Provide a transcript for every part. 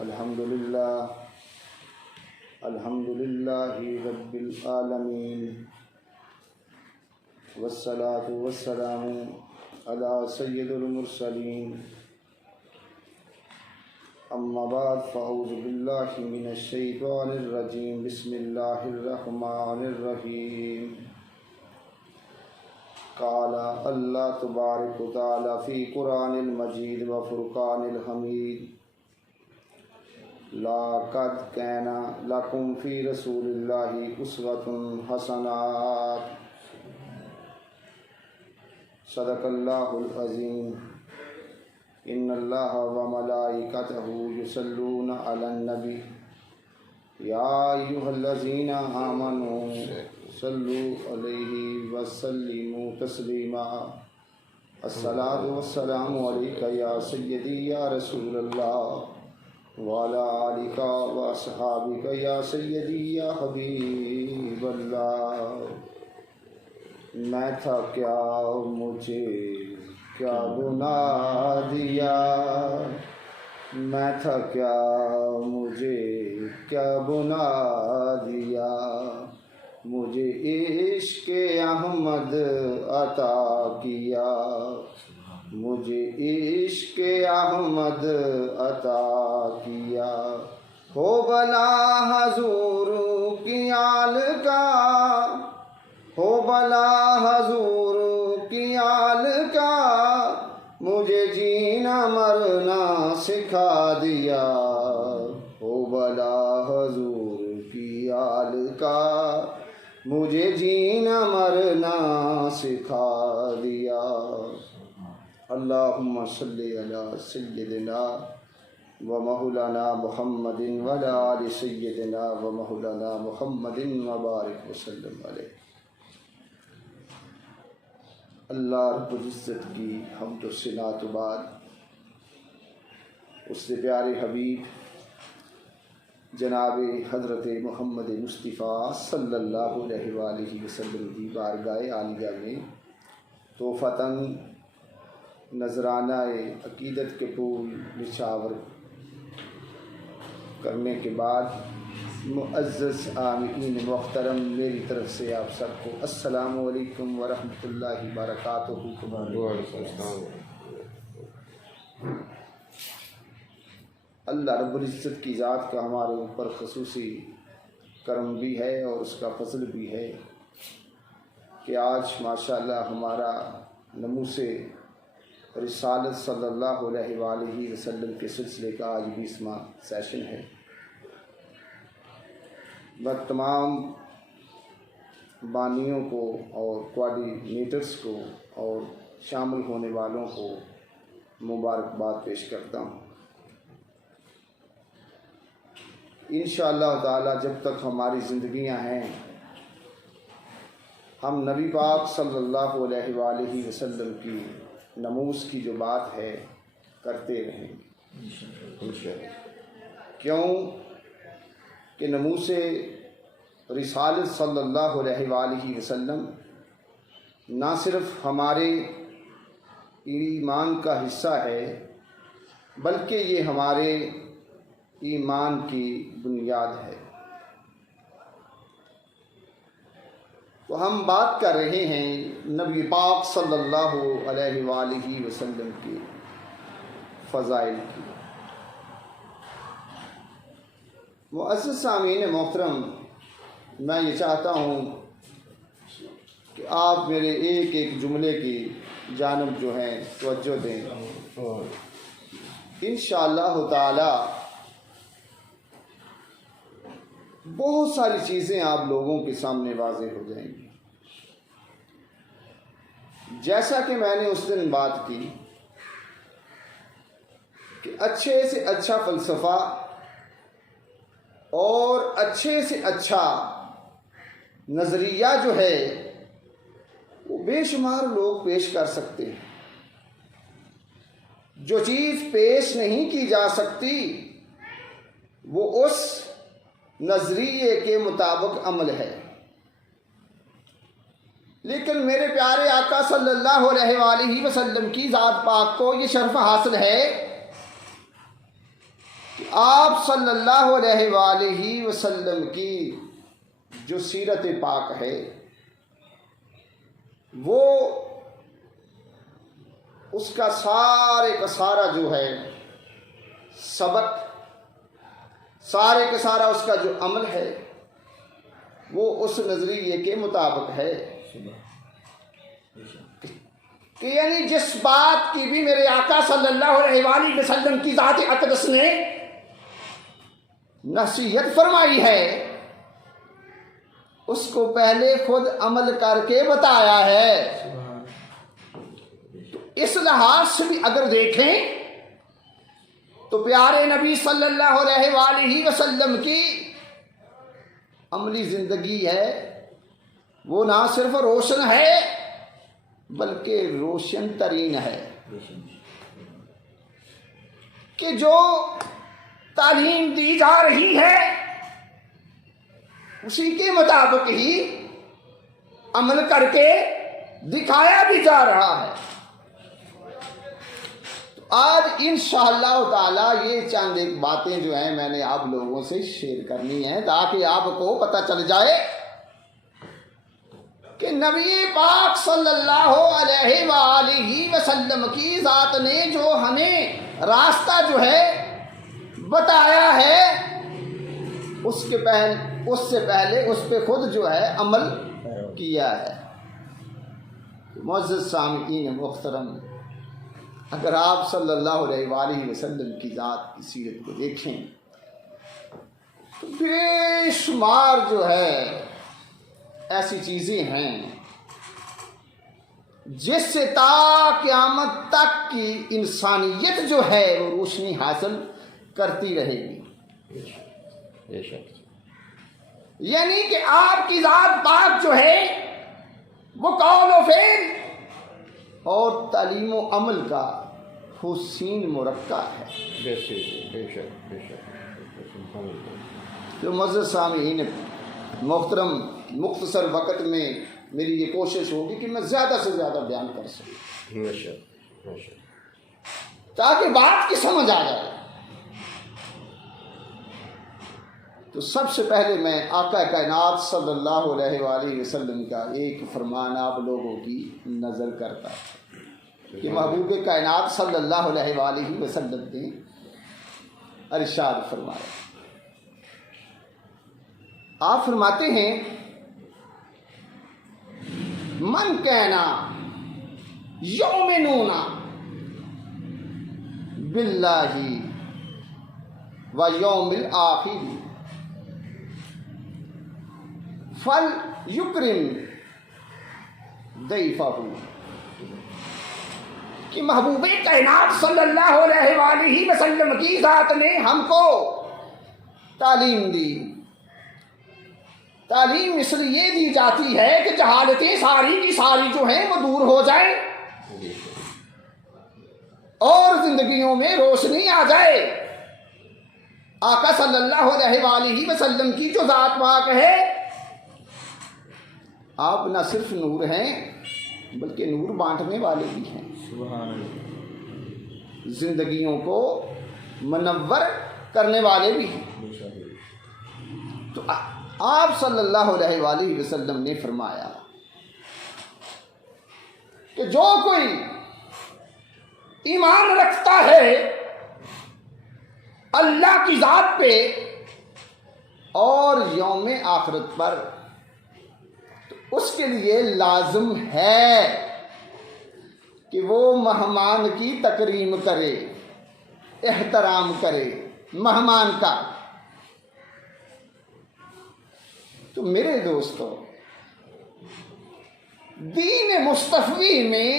الحمد للہ رب العالمین والصلاة والسلام علی سید المرسلین اما بعد فاعوذ باللہ من الشیطان الرجیم بسم اللہ الرحمن الرحیم قال اللہ تبارک و تعالی فی قرآن المجید و فرقان الحمید لَقَدْ كَانَ لَكُمْ فِي رَسُولِ اللَّهِ أُسْوَةٌ حَسَنَةٌ صدق اللہ العظیم ان اللہ وملائکتہ یصلون علی النبی یا ایھا الذین آمنوا صلوا علیہ وسلموا تسلیما الصلاۃ والسلام علیک یا سیدی یا رسول اللہ وعلی آلک واصحابک یا سیدی یا حبیب اللہ۔ میں تھا کیا مجھے کیا گناہ دیا، میں تھا کیا مجھے کیا گناہ دیا، مجھے عشق احمد عطا کیا، مجھے عشق احمد عطا کیا۔ ہو بلا حضور کی آل کا، ہو بلا حضور کی آل کا، مجھے جینا مرنا سکھا دیا۔ ہو بلا حضور کی آل کا، مجھے جینا مرنا سکھا دیا۔ اللہم صلی علی سیدنا و مولانا محمد وعلی آل سیدنا و مولانا محمد وبارک وسلم علیہ۔ اللہ رب العزت کی حمد و ثنا کے بعد اس سے پیارے حبیب جناب حضرت محمد مصطفیٰ صلی اللہ علیہ وآلہ وسلم کی بارگاہ عالیہ میں تحفتاً نذرانہ عقیدت کے پھول نچھاور کرنے کے بعد معزز عامرین محترم، میری طرف سے آپ سب کو السلام علیکم ورحمۃ اللہ وبرکاتہ۔ اللہ رب العزت کی ذات کا ہمارے اوپر خصوصی کرم بھی ہے اور اس کا فضل بھی ہے کہ آج ماشاءاللہ ہمارا نموس رسالت صلی اللہ علیہ وآلہ وسلم کے سلسلے کا آج 20واں سیشن ہے۔ میں تمام بانیوں کو اور کوآرڈینیٹرز کو اور شامل ہونے والوں کو مبارکباد پیش کرتا ہوں۔ انشاءاللہ تعالی جب تک ہماری زندگیاں ہیں ہم نبی پاک صلی اللہ علیہ وآلہ وسلم کی نموس کی جو بات ہے کرتے رہیں گے۔ کیوں کہ نموس رسالت صلی اللہ علیہ وآلہ وسلم نہ صرف ہمارے ایمان کا حصہ ہے بلکہ یہ ہمارے ایمان کی بنیاد ہے۔ تو ہم بات کر رہے ہیں نبی پاک صلی اللہ علیہ وآلہ وسلم کی فضائل کی۔ معزز سامعین محترم، میں یہ چاہتا ہوں کہ آپ میرے ایک ایک جملے کی جانب جو ہے توجہ دیں۔ انشاءاللہ تعالی بہت ساری چیزیں آپ لوگوں کے سامنے واضح ہو جائیں گی۔ جیسا کہ میں نے اس دن بات کی کہ اچھے سے اچھا فلسفہ اور اچھے سے اچھا نظریہ جو ہے وہ بے شمار لوگ پیش کر سکتے ہیں۔ جو چیز پیش نہیں کی جا سکتی وہ اس نظریے کے مطابق عمل ہے، لیکن میرے پیارے آقا صلی اللہ علیہ وآلہ وسلم کی ذات پاک کو یہ شرف حاصل ہے کہ آپ صلی اللہ علیہ وآلہ وسلم کی جو سیرت پاک ہے وہ اس کا سارے کا سارا جو ہے سبق، سارے کا سارا اس کا جو عمل ہے وہ اس نظریے کے مطابق ہے کہ یعنی جس بات کی بھی میرے آقا صلی اللہ علیہ وآلہ وسلم کی ذات اقدس نے نصیحت فرمائی ہے اس کو پہلے خود عمل کر کے بتایا ہے۔ تو اس لحاظ سے بھی اگر دیکھیں تو پیارے نبی صلی اللہ علیہ وآلہ وسلم کی عملی زندگی ہے وہ نہ صرف روشن ہے بلکہ روشن ترین ہے، کہ جو تعلیم دی جا رہی ہے اسی کے مطابق ہی عمل کر کے دکھایا بھی جا رہا ہے۔ تو آج انشاءاللہ تعالی یہ چند ایک باتیں جو ہیں میں نے آپ لوگوں سے شیئر کرنی ہیں تاکہ آپ کو پتہ چل جائے کہ نبی پاک صلی اللہ علیہ وآلہ وسلم کی ذات نے جو ہمیں راستہ جو ہے بتایا ہے اس سے پہلے اس پہ خود جو ہے عمل کیا ہے۔ معزز سامعین محترم، اگر آپ صلی اللہ علیہ وآلہ وسلم کی ذات کی سیرت کو دیکھیں تو بے شمار جو ہے ایسی چیزیں ہیں جس سے تا قیامت تک کی انسانیت جو ہے وہ روشنی حاصل کرتی رہے گی۔ یعنی کہ آپ کی ذات پاک جو ہے وہ قول و فعل اور تعلیم و عمل کا حسین مرکب ہے۔ تو معزز سامعین محترم، مختصر وقت میں میری یہ کوشش ہوگی کہ میں زیادہ سے زیادہ بیان کر سکوں تاکہ بات کی سمجھ آ جائے۔ تو سب سے پہلے میں آقا کائنات صلی اللہ علیہ وآلہ وسلم کا ایک فرمان آپ لوگوں کی نظر کرتا ہے کہ محبوب کائنات صلی اللہ علیہ وآلہ وسلم نے ارشاد فرمایا۔ آپ فرماتے ہیں من کہنا یؤمنون باللہ و یوم الآخر فلیکرم ضیفہ، کہ محبوب کائنات صلی اللہ علیہ وآلہ وسلم کی ذات نے ہم کو تعلیم دی۔ تعلیم اس لیے دی جاتی ہے کہ جہالتیں ساری کی ساری جو ہیں وہ دور ہو جائیں اور زندگیوں میں روشنی آ جائے۔ آقا صلی اللہ علیہ وآلہ وسلم کی جو ذات پاک ہے آپ نہ صرف نور ہیں بلکہ نور بانٹنے والے بھی ہیں، زندگیوں کو منور کرنے والے بھی ہیں۔ تو آپ صلی اللہ علیہ وآلہ وسلم نے فرمایا کہ جو کوئی ایمان رکھتا ہے اللہ کی ذات پہ اور یوم آخرت پر تو اس کے لیے لازم ہے کہ وہ مہمان کی تکریم کرے، احترام کرے مہمان کا۔ تو میرے دوستو، دین مصطفی میں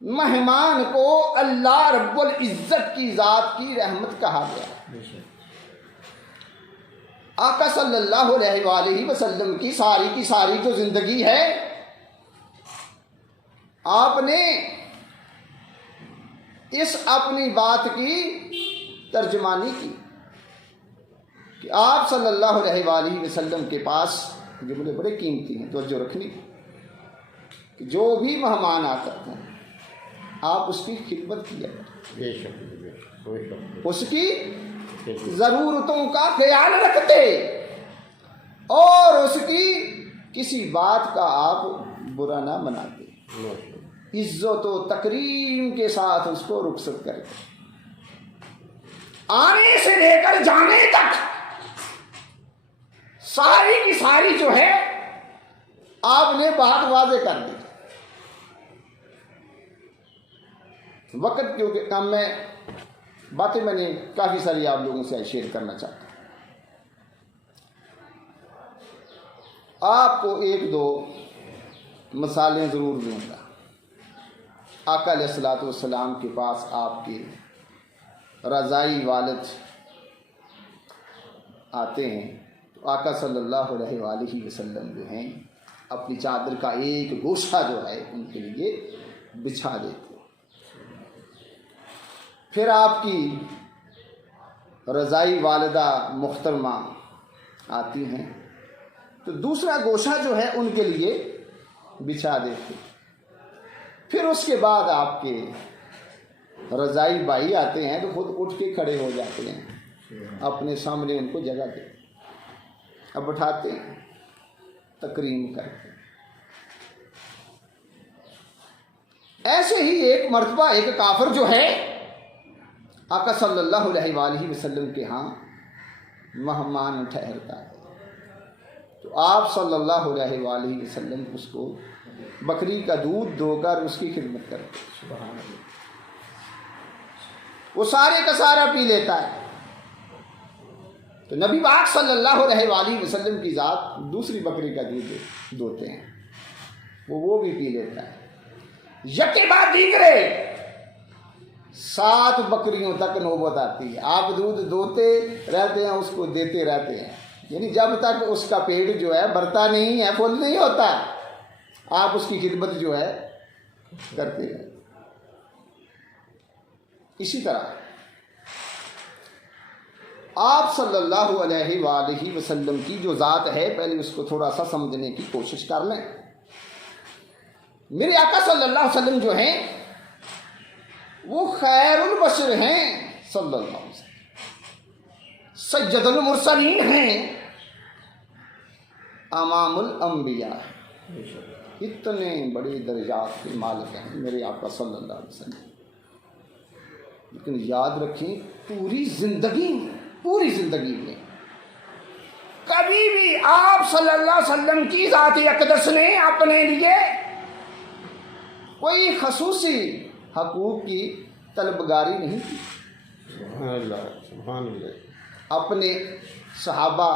مہمان کو اللہ رب العزت کی ذات کی رحمت کہا گیا۔ آقا صلی اللہ علیہ وآلہ وسلم کی ساری جو زندگی ہے آپ نے اس اپنی بات کی ترجمانی کی کہ آپ صلی اللہ علیہ وآلہ وسلم کے پاس جملے بڑے قیمتی ہیں، توجہ رکھنی، کہ جو بھی مہمان آتا ہے آپ اس کی خدمت کیا کریں۔ اس کی ضرورتوں کا خیال رکھتے اور اس کی کسی بات کا آپ برا نہ مناتے، عزت و تکریم کے ساتھ اس کو رخصت کرتے، آنے سے لے کر جانے تک ساری کی ساری جو ہے آپ نے بات واضح کر دی۔ وقت کیونکہ کم میں باتیں میں نے کافی ساری آپ لوگوں سے شیئر کرنا چاہتا ہوں۔ آپ کو ایک دو مثالیں ضرور دوں گا۔ آقا علیہ الصلوۃ والسلام کے پاس آپ کے رضائی والد آتے ہیں تو آقا صلی اللہ علیہ وآلہ وسلم جو ہیں اپنی چادر کا ایک گوشہ جو ہے ان کے لیے بچھا دیتے، پھر آپ کی رضائی والدہ محترمہ آتی ہیں تو دوسرا گوشہ جو ہے ان کے لیے بچھا دیتے، پھر اس کے بعد آپ کے رضائی بھائی آتے ہیں تو خود اٹھ کے کھڑے ہو جاتے ہیں، اپنے سامنے ان کو جگہ دے، اب اٹھاتے ہیں، تکریم کرتے ہیں۔ ایسے ہی ایک مرتبہ ایک کافر جو ہے آقا صلی اللہ علیہ وآلہ وسلم کے ہاں مہمان ٹھہرتا ہے تو آپ صلی اللہ علیہ وآلہ وسلم اس کو بکری کا دودھ دو کر اس کی خدمت کرتے، وہ سارے کا سارا پی لیتا ہے تو نبی پاک صلی اللہ علیہ وآلہ وسلم کی ذات دوسری بکری کا دودھ دوتے ہیں، وہ بھی پی لیتا ہے، یکے بعد دیگرے 7 بکریوں تک نوبت آتی ہے، آپ دودھ دوتے رہتے ہیں، اس کو دیتے رہتے ہیں، یعنی جب تک اس کا پیٹ جو ہے بھرتا نہیں ہے، فل نہیں ہوتا، آپ اس کی خدمت جو ہے کرتے ہیں۔ اسی طرح آپ صلی اللہ علیہ وآلہ وسلم کی جو ذات ہے پہلے اس کو تھوڑا سا سمجھنے کی کوشش کر لیں۔ میرے آقا صلی اللہ علیہ وسلم جو ہیں وہ خیر البشر ہیں، صلی اللہ علیہ وسلم سید المرسلین ہیں، امام الانبیاء، اتنے بڑے درجات کے مالک ہیں میرے آقا صلی اللہ علیہ وسلم۔ لیکن یاد رکھیں پوری زندگی میں کبھی بھی آپ صلی اللہ علیہ وسلم کی ذات اقدس نے اپنے لیے کوئی خصوصی حقوق کی طلبگاری نہیں کی۔ سبحان اللہ۔ اپنے صحابہ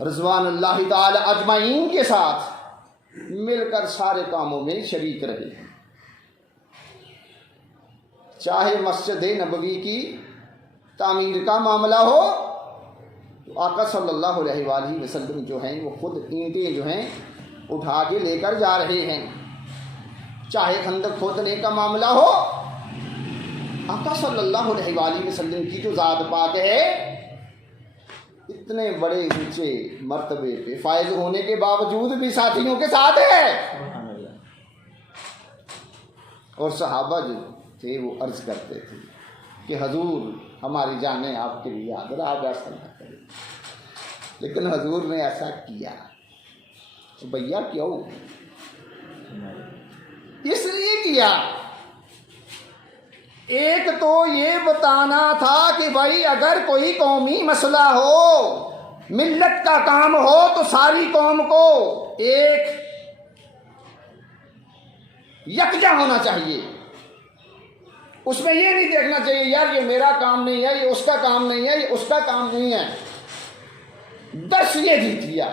رضوان اللہ تعالی اجمعین کے ساتھ مل کر سارے کاموں میں شریک رہے ہیں، چاہے مسجد نبوی کی تعمیر کا معاملہ ہو تو آقا صلی اللہ علیہ وآلہ وسلم جو ہیں وہ خود اینٹیں جو ہیں اٹھا کے لے کر جا رہے ہیں، چاہے خندق کھودنے کا معاملہ ہو، آقا صلی اللہ علیہ وآلہ وسلم کی جو ذات پاک ہے اتنے بڑے اونچے مرتبے پہ فائز ہونے کے باوجود بھی ساتھیوں کے ساتھ ہے، اور صحابہ جو تھے وہ عرض کرتے تھے کہ حضور ہماری جانیں آپ کے لیے حاضر ایسا نہ کریں، لیکن حضور نے ایسا کیا۔ بھیا کیوں؟ اس لیے کیا، ایک تو یہ بتانا تھا کہ بھائی اگر کوئی قومی مسئلہ ہو، ملت کا کام ہو تو ساری قوم کو ایک یکجا ہونا چاہیے، اس میں یہ نہیں دیکھنا چاہیے یار یہ میرا کام نہیں ہے، یہ اس کا کام نہیں ہے، یہ اس کا کام نہیں ہے۔ درس یہ دیا۔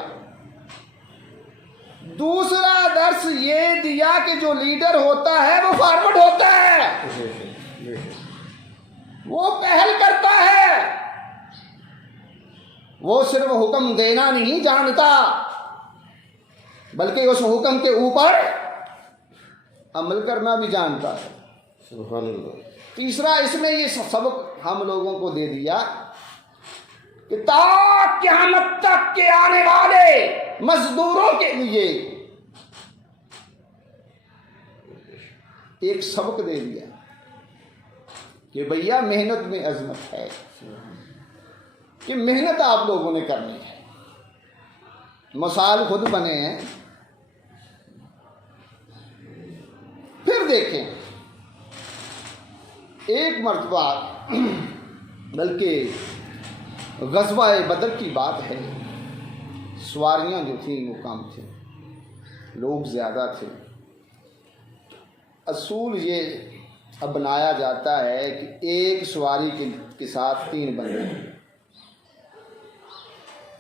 دوسرا درس یہ دیا کہ جو لیڈر ہوتا ہے وہ فارورڈ ہوتا ہے، وہ پہل کرتا ہے، وہ صرف حکم دینا نہیں جانتا بلکہ اس حکم کے اوپر عمل کرنا بھی جانتا ہے۔ سبحان اللہ۔ تیسرا اس میں یہ سبق ہم لوگوں کو دے دیا کہ تا قیامت تک کے آنے والے مزدوروں کے لیے ایک سبق دے دیا کہ بھیا محنت میں عظمت ہے، کہ محنت آپ لوگوں نے کرنی ہے، مثال خود بنے ہیں۔ پھر دیکھیں ایک مرتبہ، بلکہ غزوہ بدر کی بات ہے، سواریاں جو تھیں وہ کم تھیں، لوگ زیادہ تھے۔ اصول یہ اب بنایا جاتا ہے کہ ایک سواری کے ساتھ 3 بندے ہیں،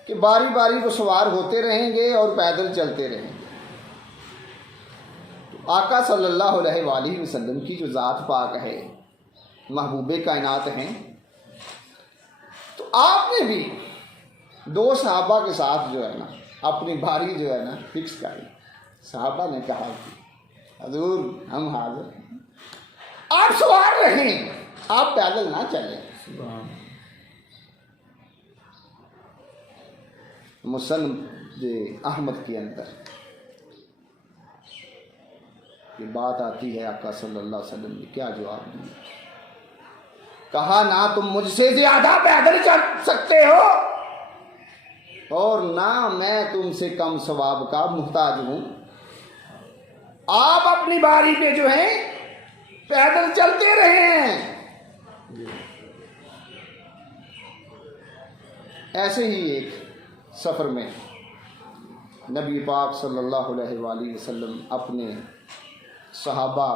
کہ باری باری وہ سوار ہوتے رہیں گے اور پیدل چلتے رہیں گے۔ آقا صلی اللہ علیہ وآلہ وسلم کی جو ذات پاک ہے، محبوب کائنات ہیں، تو آپ نے بھی 2 صحابہ کے ساتھ جو ہے نا اپنی باری جو ہے نا فکس کر لی۔ صحابہ نے کہا کہ حضور ہم حاضر ہیں، آپ سوار رہیں، آپ پیدل نہ چلیں۔ مسند احمد کے اندر یہ بات آتی ہے، آقا صلی اللہ علیہ وسلم نے کیا جواب دیا؟ کہا نہ تم مجھ سے زیادہ پیدل چل سکتے ہو اور نہ میں تم سے کم ثواب کا محتاج ہوں، آپ اپنی باری پہ جو ہیں پیدل چلتے رہے ہیں۔ ایسے ہی ایک سفر میں نبی پاک صلی اللہ علیہ وآلہ وسلم اپنے صحابہ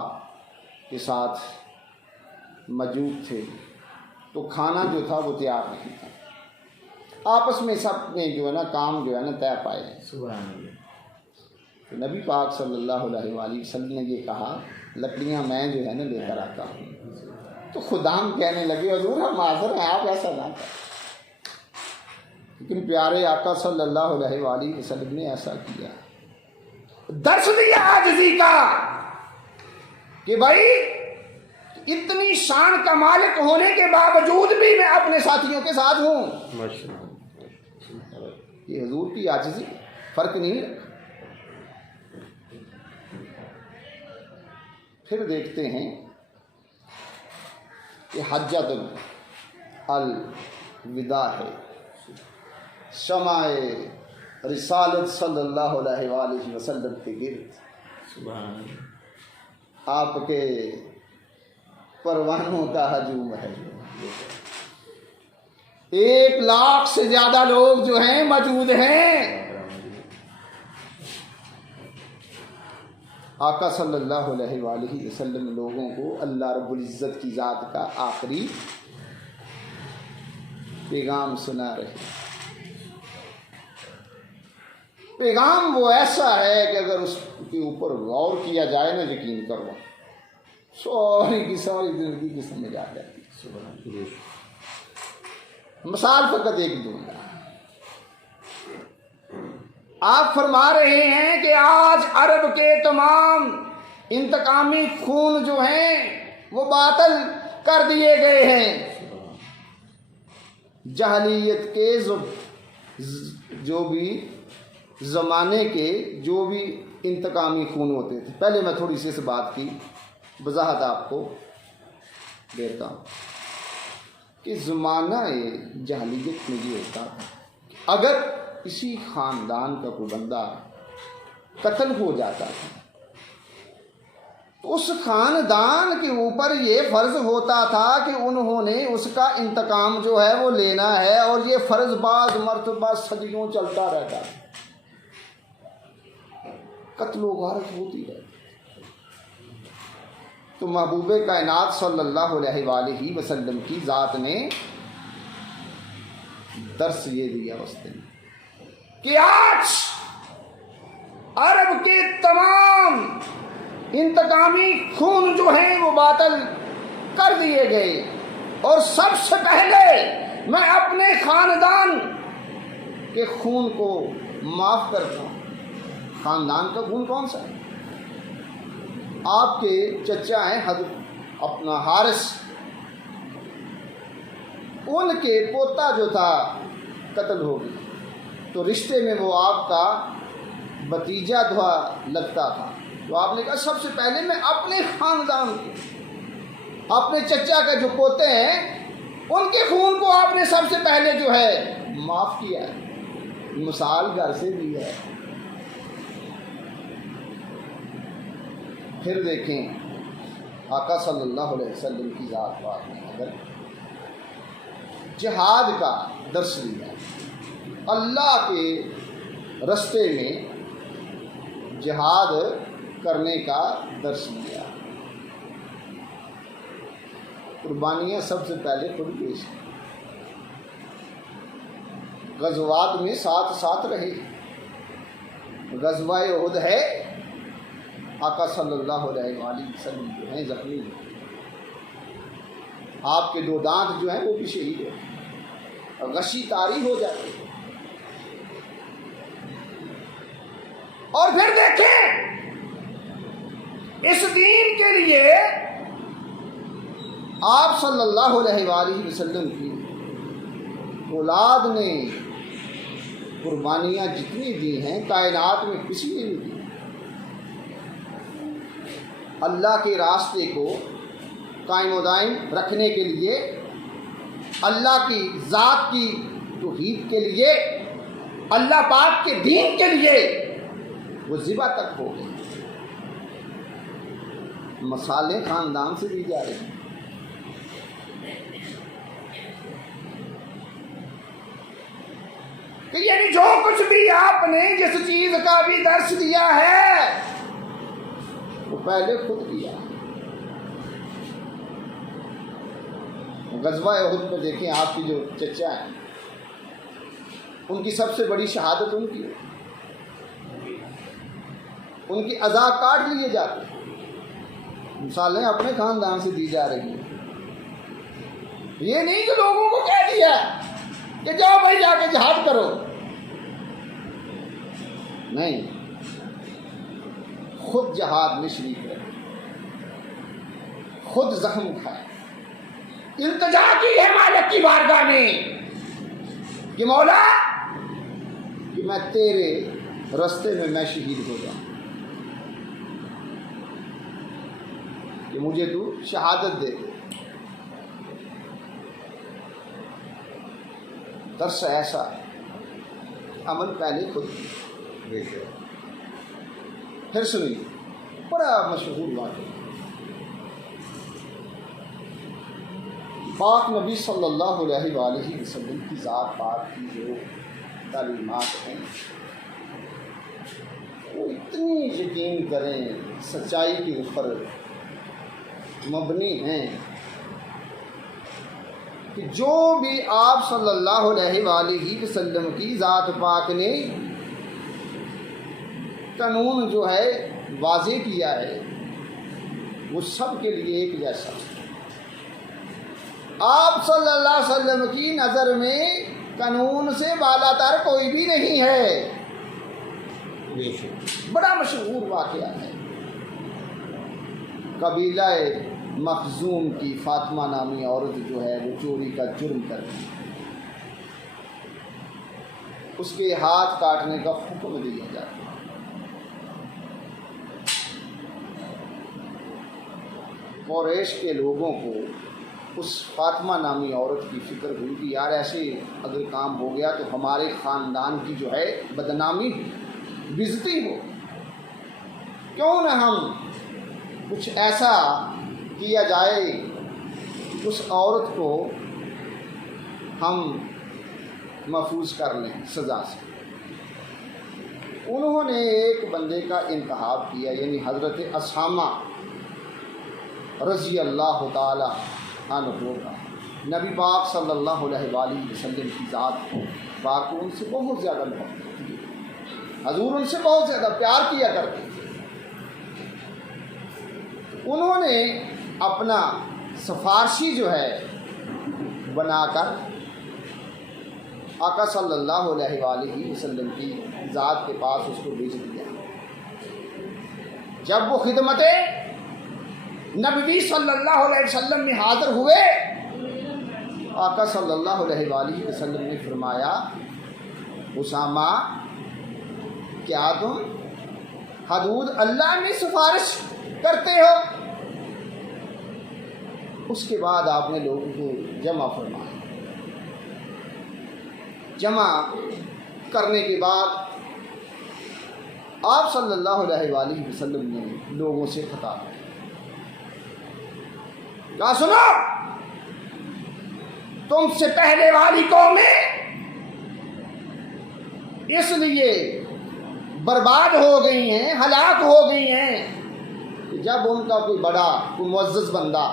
کے ساتھ موجود تھے، تو کھانا جو تھا وہ تیار نہیں تھا، آپس میں سب نے جو ہے نا کام جو ہے نا طے پائے۔ تو نبی پاک صلی اللہ علیہ وآلہ وسلم نے یہ کہا لکڑیاں میں جو ہے نا لے کر آتا ہوں۔ تو خدام کہنے لگے حضور ہم حاضر ہیں، آپ ایسا نہ کریں۔ لیکن پیارے آقا صلی اللہ علیہ وآلہ وسلم نے ایسا کیا، درس دیا عاجزی کا، کہ بھائی اتنی شان کا مالک ہونے کے باوجود بھی میں اپنے ساتھیوں کے ساتھ ہوں۔ یہ حضور کی عاجزی، فرق نہیں رکھا۔ پھر دیکھتے ہیں کہ حجۃ الوداع ہے، شمع رسالت صلی اللہ علیہ وآلہ وسلم کے گرد آپ کے پروانوں کا ہجوم ہے۔ 1 لاکھ سے زیادہ لوگ جو ہیں موجود ہیں۔ آقا صلی اللہ علیہ وآلہ وسلم لوگوں کو اللہ رب العزت کی ذات کا آخری پیغام سنا رہے ہیں۔ پیغام وہ ایسا ہے کہ اگر اس کے اوپر غور کیا جائے نا، یقین کرو ساری کی ساری زندگی کی سمجھ آ جاتی ہے۔ مثال فقط ایک دوں گا، آپ فرما رہے ہیں کہ آج عرب کے تمام انتقامی خون جو ہیں وہ باطل کر دیے گئے ہیں۔ جاہلیت کے جو بھی زمانے کے جو بھی انتقامی خون ہوتے تھے، پہلے میں تھوڑی سی اس بات کی وضاحت آپ کو دیتا ہوں کہ زمانہ جاہلیت میں یہ ہوتا تھا، اگر کسی خاندان کا کوئی بندہ قتل ہو جاتا تھا تو اس خاندان کے اوپر یہ فرض ہوتا تھا کہ انہوں نے اس کا انتقام جو ہے وہ لینا ہے، اور یہ فرض بعض مرتبہ صدیوں چلتا رہتا ہے، قتل و غارت ہوتی ہے۔ تو محبوب کائنات صلی اللہ علیہ وآلہ وسلم کی ذات نے درس یہ دیا اس دن کہ آج عرب کے تمام انتقامی خون جو ہیں وہ باطل کر دیے گئے، اور سب سے پہلے میں اپنے خاندان کے خون کو معاف کرتا ہوں۔ خاندان کا خون کون سا ہے؟ آپ کے چچا ہیں حضرت اپنا حارث، ان کے پوتا جو تھا قتل ہو گیا، تو رشتے میں وہ آپ کا بھتیجا لگتا تھا، تو آپ نے کہا سب سے پہلے میں اپنے خاندان کو اپنے چچا کے جو پوتے ہیں ان کے خون کو آپ نے سب سے پہلے جو ہے معاف کیا ہے، مثال گھر سے دی ہے۔ پھر دیکھیں آقا صلی اللہ علیہ وسلم کی ذات پاک نے اگر جہاد کا درس دیا، اللہ کے رستے میں جہاد کرنے کا درس دیا، قربانیاں سب سے پہلے خود پیش کی، غزوات میں ساتھ ساتھ رہے۔ غزوہ احد ہے، آقا صلی اللہ علیہ وآلہ وسلم جو ہیں زخمی، آپ کے 2 دانت جو ہیں وہ بھی شہید ہو، غشی طاری ہو جاتی۔ اور پھر دیکھیں اس دین کے لیے آپ صلی اللہ علیہ وآلہ وسلم کی اولاد نے قربانیاں جتنی دی ہیں کائنات میں کسی نے نہیں دی۔ اللہ کے راستے کو قائم و دائم رکھنے کے لیے، اللہ کی ذات کی توحید کے لیے، اللہ پاک کے دین کے لیے وہ ذبح تک ہو گئے۔ مثالیں خاندان سے دی جا رہی ہیں۔ کہ یعنی جو کچھ بھی آپ نے جس چیز کا بھی درس دیا ہے وہ پہلے خود کیا۔ غزوہ احد میں دیکھیں آپ کی جو چچا ہیں ان کی سب سے بڑی شہادت ان کی، ان کی اعضاء کاٹ لیے جاتے ہیں۔ مثالیں اپنے خاندان سے دی جا رہی ہیں۔ یہ نہیں کہ لوگوں کو کہہ دیا کہ جاؤ بھائی جا کے جہاد کرو، نہیں، خود جہاد میں شریک رہے، خود زخم کھائے، التجا کی ہے مالک کی بارگاہ میں کہ مولا کہ میں تیرے رستے میں میں شہید ہو جاؤں، کہ مجھے تو شہادت دے دے۔ درس ایسا ہے، عمل پہلے خود کیا۔ پھر سنیے بڑا مشہور واقعہ، پاک نبی صلی اللہ علیہ وآلہ وسلم کی ذات پاک کی جو تعلیمات ہیں وہ اتنی یقین کریں سچائی کے اوپر مبنی ہیں کہ جو بھی آپ صلی اللہ علیہ وآلہ وسلم کی ذات پاک نے قانون جو ہے واضح کیا ہے وہ سب کے لیے ایک جیسا۔ آپ صلی اللہ علیہ وسلم کی نظر میں قانون سے بالا تر کوئی بھی نہیں ہے۔ بڑا مشہور واقعہ ہے، قبیلہ مخزوم کی فاطمہ نامی عورت جو ہے وہ چوری کا جرم کر دی، اس کے ہاتھ کاٹنے کا حکم دیا جاتا ہے۔ قریش کے لوگوں کو اس فاطمہ نامی عورت کی فکر ہوئی کہ یار ایسے اگر کام ہو گیا تو ہمارے خاندان کی جو ہے بدنامی بےعزتی ہو، کیوں نہ ہم کچھ ایسا کیا جائے اس عورت کو ہم محفوظ کر لیں سزا سے۔ انہوں نے ایک بندے کا انتخاب کیا، یعنی حضرت اسامہ رضی اللہ تعالی عنہ کا۔ نبی پاک صلی اللہ علیہ وآلہ وسلم کی ذات پاک ان سے بہت زیادہ محبت تھی، حضور ان سے بہت زیادہ پیار کیا کرتے تھے۔ انہوں نے اپنا سفارشی جو ہے بنا کر آقا صلی اللہ علیہ وآلہ وسلم کی ذات کے پاس اس کو بھیج دیا۔ جب وہ خدمت نبی صلی اللہ علیہ وسلم میں حاضر ہوئے، آقا صلی اللہ علیہ وآلہ وسلم نے فرمایا، اسامہ کیا تم حدود اللہ میں سفارش کرتے ہو؟ اس کے بعد آپ نے لوگوں کو جمع فرمایا. جمع کرنے کے بعد آپ صلی اللہ علیہ وآلہ وسلم نے لوگوں سے خطاب کہا سنو، تم سے پہلے والی قومیں اس لیے برباد ہو گئی ہیں، ہلاک ہو گئی ہیں کہ جب ان کا کوئی بڑا کوئی معزز بندہ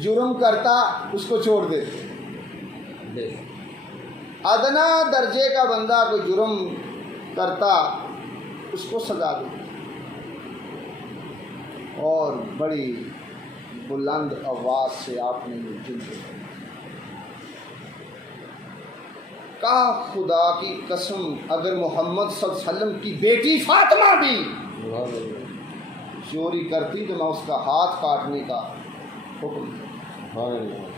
جرم کرتا اس کو چھوڑ دیتے. ادنا درجے کا بندہ کوئی جرم کرتا اس کو سزا دیتے اور بڑی بلند آواز سے آپ نے یہ جملے کہا خدا کی قسم اگر محمد صلی اللہ علیہ وسلم کی بیٹی فاطمہ بھی چوری کرتی تو میں اس کا ہاتھ کاٹنے کا حکم دیتا،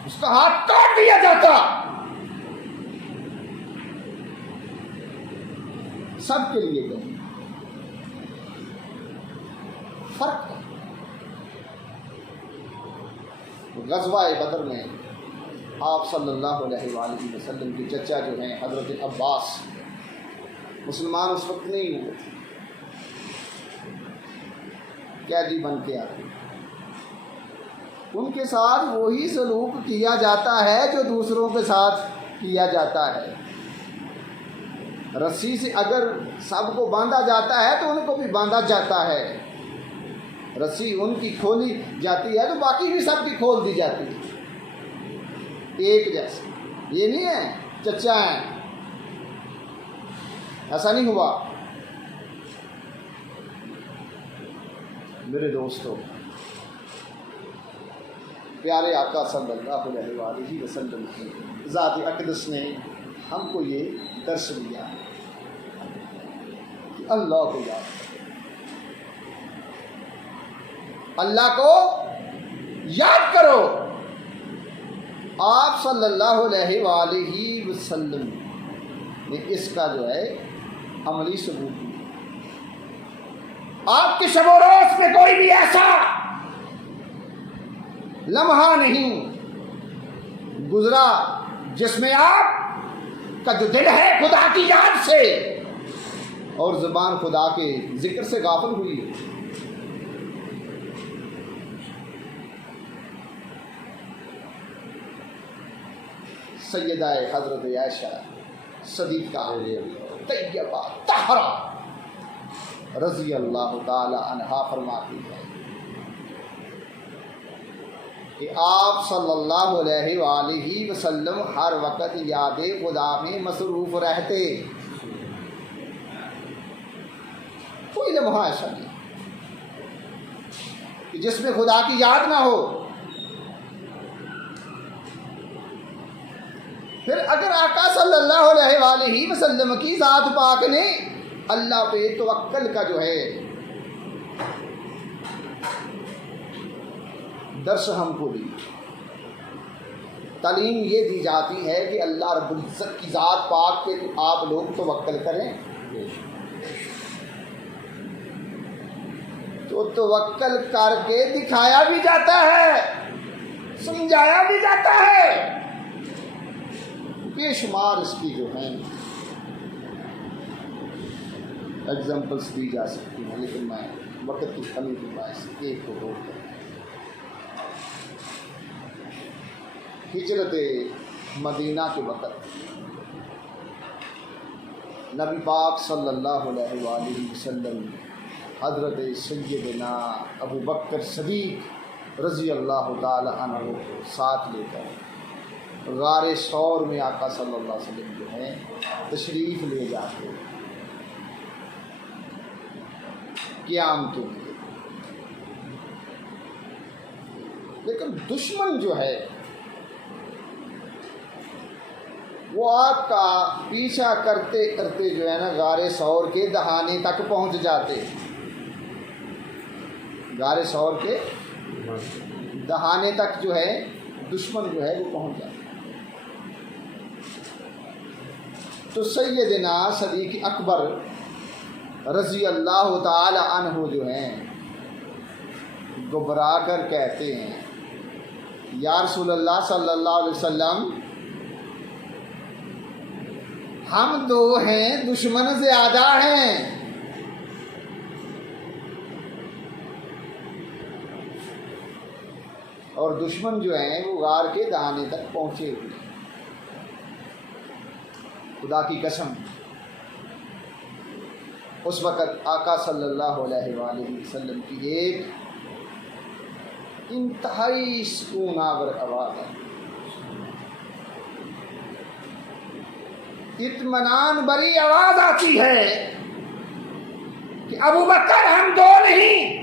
اس کا ہاتھ کاٹ دیا جاتا. سب کے لیے کہیں فرق ہے. غزوہ بدر میں آپ صلی اللہ علیہ وآلہ وسلم کے چچا جو ہیں حضرت عباس مسلمان اس وقت نہیں ہوئے تھے، قیدی بن کے آتے. ان کے ساتھ وہی سلوک کیا جاتا ہے جو دوسروں کے ساتھ کیا جاتا ہے. رسی سے اگر سب کو باندھا جاتا ہے تو ان کو بھی باندھا جاتا ہے. رسی ان کی کھولی جاتی ہے تو باقی بھی سب کی کھول دی جاتی ہے ایک جیسے. یہ نہیں ہے چچا ہیں، ایسا نہیں ہوا. میرے دوستو، پیارے آقا صلی اللہ علیہ وآلہ وسلم کی ذات اقدس نے ہم کو یہ درس دیا کہ اللہ کو یاد کرو، اللہ کو یاد کرو. آپ صلی اللہ علیہ وآلہ وسلم نے اس کا جو ہے عملی ثبوت دیا. آپ کے شب و روز میں کوئی بھی ایسا لمحہ نہیں گزرا جس میں آپ کا جو دل ہے خدا کی یاد سے اور زبان خدا کے ذکر سے غافل ہوئی ہے. سیدہ حضرت عائشہ صدیقہ طیبہ طاہرہ رضی اللہ تعالی عنہا فرماتی ہے کہ آپ صلی اللہ علیہ وآلہ وسلم ہر وقت یاد خدا میں مصروف رہتے. کوئی لمحہ ایسا نہیں کہ جس میں خدا کی یاد نہ ہو. پھر اگر آقا صلی اللہ علیہ وآلہ وسلم کی ذات پاک نے اللہ پہ توکل کا جو ہے درس ہم کو دی، تعلیم یہ دی جاتی ہے کہ اللہ رب العزت کی ذات پاک پہ آپ لوگ توکل کریں تو توکل کر کے دکھایا بھی جاتا ہے، سمجھایا بھی جاتا ہے. بے شمار اس کی جو ہیں ایگزامپلس دی جا سکتی ہیں، لیکن میں وقت کی کمی کے باعث ایک کو بول کر ہجرت مدینہ کے وقت نبی پاک صلی اللہ علیہ وآلہ وسلم حضرت سیدنا ابو بکر صدیق رضی اللہ تعالی عنہ کو ساتھ لے کر غار ثور میں آقا صلی اللہ علیہ وسلم جو ہیں تشریف لے جاتے قیام کے لیے. لیکن دشمن جو ہے وہ آپ کا پیچھا کرتے کرتے جو ہے نا غار ثور کے دہانے تک پہنچ جاتے. غار ثور کے دہانے تک جو ہے دشمن جو ہے وہ پہنچ جاتے. تو سیدنا صدیق اکبر رضی اللہ تعالی عنہ جو ہیں گھبرا کر کہتے ہیں یا رسول اللہ صلی اللہ علیہ وسلم ہم دو ہیں، دشمن زیادہ ہیں۔ اور دشمن جو ہیں وہ غار کے دہانے تک پہنچے ہوئے، خدا کی قسم اس وقت آقا صلی اللہ علیہ وآلہ وسلم کی ایک انتہائی سکون آور آواز ہے، اطمینان بری آواز آتی ہے کہ ابو بکر ہم دو نہیں۔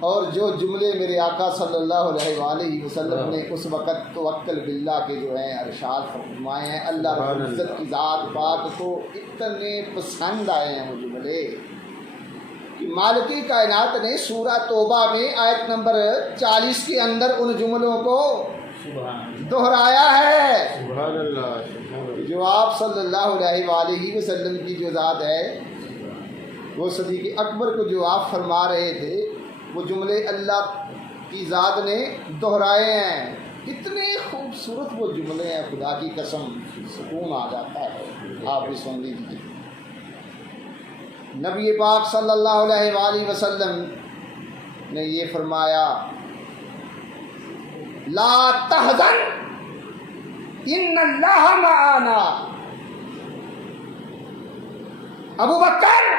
اور جو جملے میرے آقا صلی اللہ علیہ وآلہ وسلم نے اس وقت توکل باللہ کے جو ہیں ارشاد فرمائے ہیں، اللہ رب العزت کی ذات پاک کو اتنے پسند آئے ہیں وہ جملے کہ مالک کائنات نے سورہ توبہ میں آیت نمبر 40 کے اندر ان جملوں کو دہرایا ہے۔ سبحان اللہ، جو آپ صلی اللہ علیہ وآلہ وسلم کی جو ذات ہے، وہ صدیق اکبر کو جو آپ فرما رہے تھے، وہ جملے اللہ کی ذات نے دہرائے ہیں۔ اتنے خوبصورت وہ جملے ہیں، خدا کی قسم سکون آ جاتا ہے۔ آپ بھی سن لیجیے، نبی پاک صلی اللہ علیہ وآلہ وسلم نے یہ فرمایا لا تحزن ان اللہ معنا۔ ابو بکر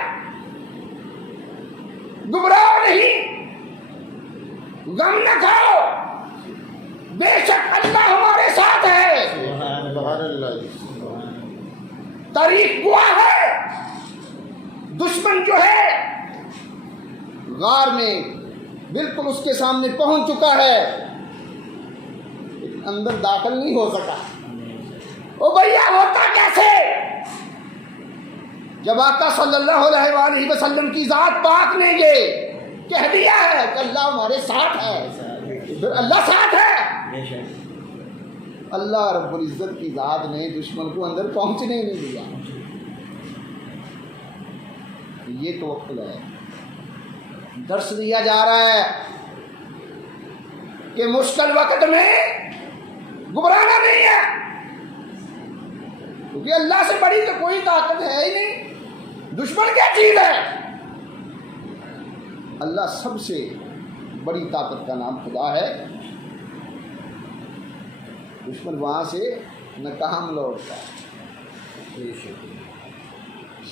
گھبراؤ نہیں، غم نہ کھاؤ، بے شک اللہ ہمارے ساتھ ہے۔ سبحان اللہ، تاریخ گواہ ہے، دشمن جو ہے غار میں بالکل اس کے سامنے پہنچ چکا ہے، اندر داخل نہیں ہو سکا۔ او بھیا ہوتا کیسے؟ جب آقا صلی اللہ علیہ وآلہ وسلم کی ذات پاک نے یہ کہہ دیا ہے کہ اللہ ہمارے ساتھ ہے، پھر اللہ ساتھ ہے۔ اللہ رب العزت کی ذات نے دشمن کو اندر پہنچنے نہیں دیا۔ یہ توکل ہے، درس دیا جا رہا ہے کہ مشکل وقت میں گھبرانا نہیں ہے، کیونکہ اللہ سے بڑی تو کوئی طاقت ہے ہی نہیں۔ دشمن کیا چیز ہے؟ اللہ سب سے بڑی طاقت کا نام خدا ہے۔ دشمن وہاں سے ناکام لوٹتا ہے۔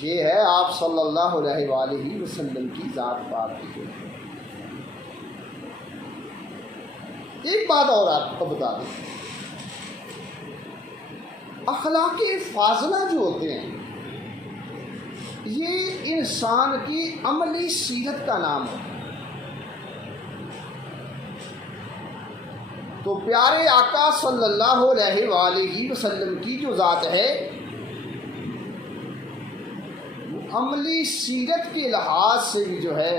یہ ہے آپ صلی اللہ علیہ وآلہ وسلم کی ذات پاک کی۔ ایک بات اور آپ کو بتا دیں، اخلاق فاضلہ جو ہوتے ہیں یہ انسان کی عملی سیرت کا نام ہے۔ تو پیارے آقا صلی اللہ علیہ وآلہ وسلم کی جو ذات ہے وہ عملی سیرت کے لحاظ سے بھی جو ہے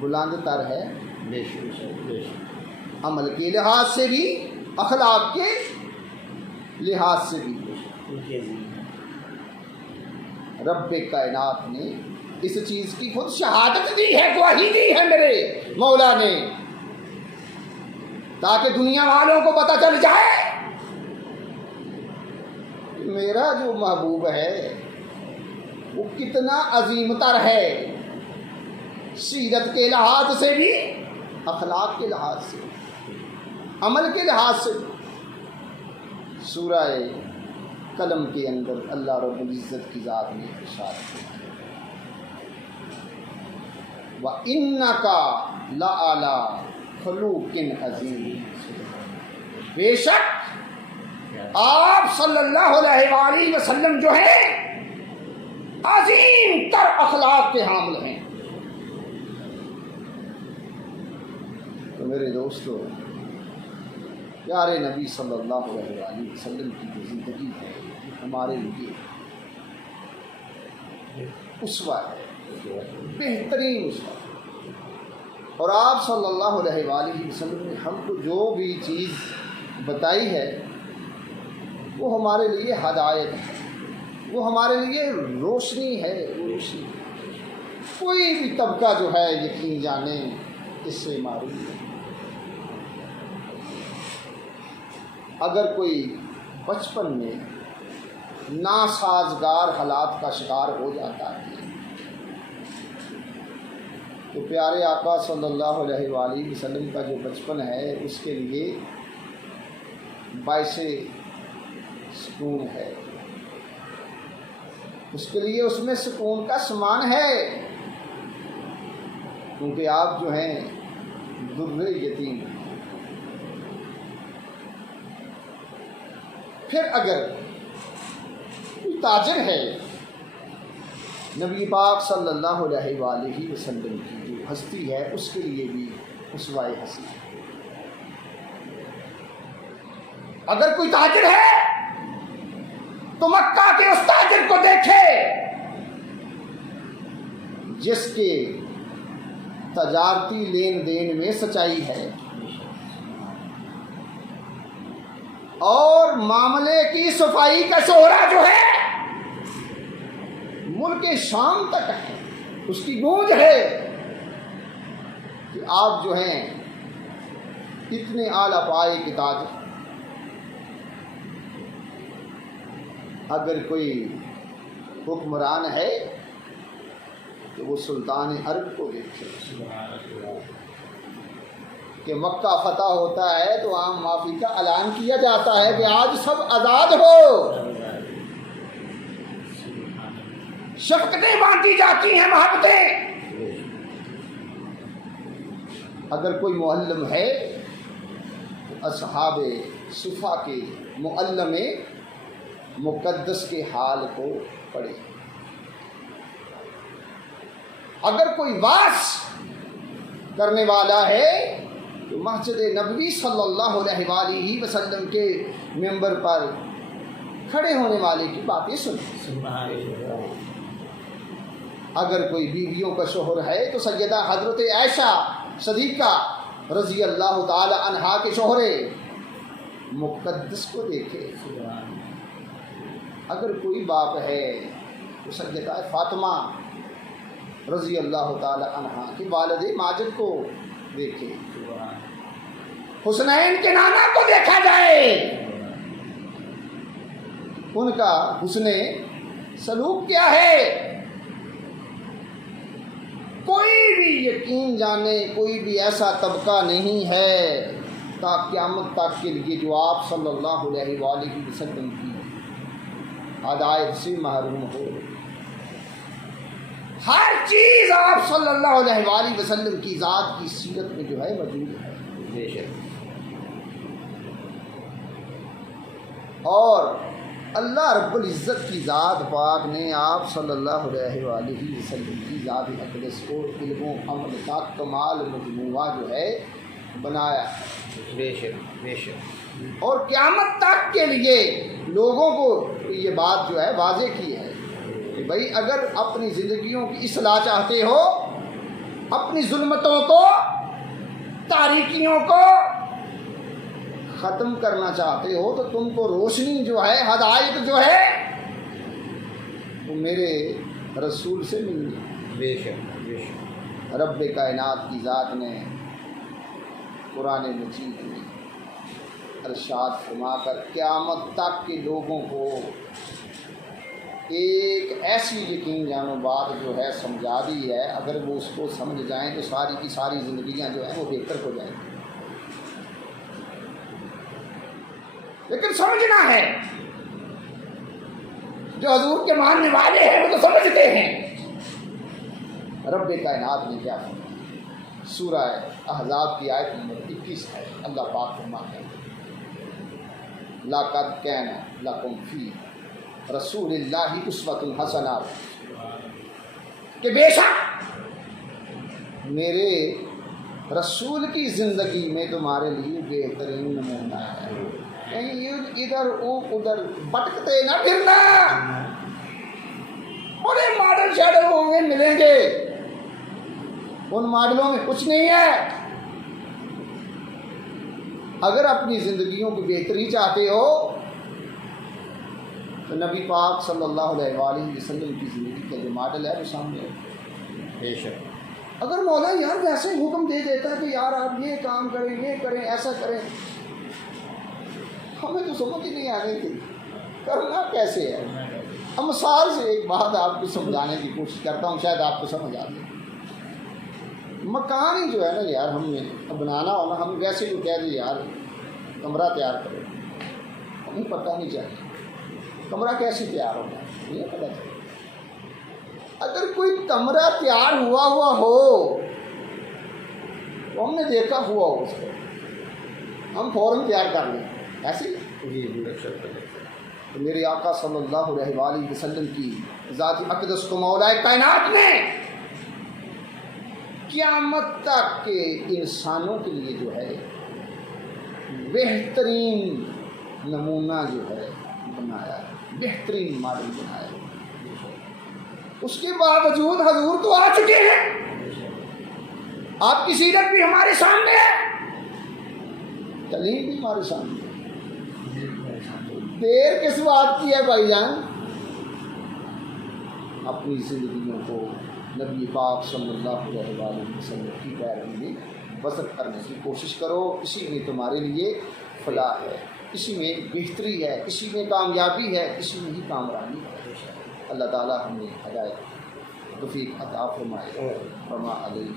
بلند تر ہے، عمل کے لحاظ سے بھی، اخلاق کے لحاظ سے بھی۔ رب کائنات نے اس چیز کی خود شہادت دی ہے، گواہی دی ہے میرے مولا نے، تاکہ دنیا والوں کو پتہ چل جائے کہ میرا جو محبوب ہے وہ کتنا عظیم تر ہے، سیرت کے لحاظ سے بھی، اخلاق کے لحاظ سے، عمل کے لحاظ سے۔ سورہ قلم کے اندر اللہ رب العزت کی ذات نے ارشاد کیا وَإِنَّكَ لَعَلَىٰ خُلُقٍ عَظِيمٍ، بے شک آپ صلی اللہ علیہ وآلہ وسلم جو ہیں عظیم تر اخلاق کے حامل ہیں۔ تو میرے دوستو، پیارے نبی صلی اللہ علیہ وآلہ وسلم کی جو زندگی ہے ہمارے لیے اسوہ ہے، بہترین اسوہ ہے۔ اور آپ صلی اللہ علیہ وآلہ وسلم نے ہم کو جو بھی چیز بتائی ہے وہ ہمارے لیے ہدایت ہے، وہ ہمارے لیے روشنی ہے، روشنی۔ کوئی بھی طبقہ جو ہے یقین جانے اس سے معروف ہے۔ اگر کوئی بچپن میں ناسازگار حالات کا شکار ہو جاتا ہے تو پیارے آقا صلی اللہ علیہ وآلہ وسلم کا جو بچپن ہے اس کے لیے باعث سکون ہے، اس کے لیے اس میں سکون کا سامان ہے، کیونکہ آپ جو ہیں در یتیم۔ پھر اگر کوئی تاجر ہے، نبی پاک صلی اللہ علیہ وآلہ وسلم کی جو ہستی ہے اس کے لیے بھی اسوہ حسنہ ہے۔ اگر کوئی تاجر ہے تو مکہ کے اس تاجر کو دیکھے جس کے تجارتی لین دین میں سچائی ہے اور معاملے کی صفائی کا شہرہ جو ہے ملک شام تک ہے، اس کی گونج ہے کہ آپ جو ہیں اتنے اعلیٰ پائے کے تاجر۔ اگر کوئی حکمران ہے تو وہ سلطان عرب کو دیکھے کہ مکہ فتح ہوتا ہے تو عام معافی کا اعلان کیا جاتا ہے کہ آج سب آزاد ہو، شفقتیں بانٹی جاتی ہیں، محبتیں۔ اگر کوئی معلم ہے تو اصحاب صفا کے معلم مقدس کے حال کو پڑھے۔ اگر کوئی واس کرنے والا ہے تو مسجد نبوی صلی اللہ علیہ وآلہ وسلم کے ممبر پر کھڑے ہونے والے کی باتیں سنیں۔ اگر کوئی بیویوں کا شوہر ہے تو سیدہ حضرت عائشہ صدیقہ رضی اللہ تعالی عنہا کے شوہر مقدس کو دیکھے۔ اگر کوئی باپ ہے تو سیدہ فاطمہ رضی اللہ تعالی عنہا کے والد ماجد کو دیکھے۔ حسنین کے نانا کو دیکھا جائے، ان کا حسن سلوک کیا ہے۔ کوئی بھی یقین جانے کوئی بھی ایسا طبقہ نہیں ہے تا قیامت تک کے لیے جو آپ صلی اللہ علیہ وآلہ وسلم کی ہدایت سے محروم ہو۔ ہر چیز آپ صلی اللہ علیہ وآلہ وسلم کی ذات کی سیرت میں جو ہے موجود ہے۔ بے شک۔ اور اللہ رب العزت کی ذات پاک نے آپ صلی اللہ علیہ وآلہ وسلم کی ذات اقدس کو علم و عمل کا کمال مجموعہ جو ہے بنایا۔ بے شک بے شک۔ اور قیامت تک کے لیے لوگوں کو یہ بات جو ہے واضح کی ہے کہ بھائی اگر اپنی زندگیوں کی اصلاح چاہتے ہو، اپنی ظلمتوں کو تاریکیوں کو ختم کرنا چاہتے ہو تو تم کو روشنی جو ہے ہدایت جو ہے وہ میرے رسول سے ملنی۔ بے شک بے شک۔ رب کائنات کی ذات نے قرآن مجید میں ارشاد فرما کر قیامت تک کے لوگوں کو ایک ایسی یقین جانو بات جو ہے سمجھا دی ہے، اگر وہ اس کو سمجھ جائیں تو ساری کی ساری زندگیاں جو ہیں وہ بہتر ہو جائیں گی۔ لیکن سمجھنا ہے، جو حضور کے ماننے والے ہیں وہ تو سمجھتے ہیں۔ رب کائنات نے کیا فرمایا؟ سورہ احزاب کی آیت نمبر 21 ہے، اللہ پاک فرماتے ہیں لَقَدْ كَانَ لَكُمْ فِي رسول اللہ اسوۃ حسنہ، کہ بے شک میرے رسول کی زندگی میں تمہارے لیے بہترین نمونہ ہے۔ کہیں ادھر ادھر بھٹکتے نہ پھرنا، بڑے ماڈل شاڈل ہوں گے ملیں گے، ان ماڈلوں میں کچھ نہیں ہے۔ اگر اپنی زندگیوں کی بہتری چاہتے ہو تو نبی پاک صلی اللہ علیہ وآلہ وسلم کی زندگی کا جو ماڈل ہے وہ سامنے ہے۔ بے شک اگر مولا یار ویسے حکم دے دیتا ہے کہ یار آپ یہ کام کریں، یہ کریں، ایسا کریں، ہمیں تو سمجھ ہی نہیں آنے تھی کرنا کیسے ہے۔ مثال سے ایک بات آپ کو سمجھانے کی کوشش کرتا ہوں، شاید آپ کو سمجھ آ جائے۔ مکان ہی جو ہے نا یار، ہم نے بنانا ہونا، ہم ویسے بھی کہہ دیں یار کمرہ تیار کرو، ہمیں پتہ نہیں چلتا کمرہ کیسے تیار ہوگا، یہ پتہ چلتا۔ اگر کوئی کمرہ تیار ہوا ہو تو ہم نے دیکھا ہوا ہو اس کو، ہم فوراً تیار کر لیں، ایسے ہی۔ جی بے شک۔ تو میرے آقا صلی اللہ علیہ وآلہ وسلم کی ذات اقدس کو مولا کائنات نے قیامت تک کے انسانوں کے لیے جو ہے بہترین نمونہ جو ہے بنایا ہے، بہترین ماڈل بنایا ہے۔ اس کے باوجود حضور تو آ چکے ہیں، آپ کی سیرت بھی ہمارے سامنے ہے، تعلیم بھی ہمارے سامنے ہے۔ دیر کس بات کی ہے بھائی جان؟ اپنی زندگیوں کو نبی پاک صلی اللہ علیہ وآلہ وسلم کی پیروی میں بسر کرنے کی کوشش کرو، اسی میں تمہارے لیے فلاح ہے، اسی میں بہتری ہے، اسی میں کامیابی ہے، اسی میں ہی کامرانی ہے۔ اللہ تعالیٰ ہمیں ہدایت توفیق عطا فرمائے۔ فرما علیہ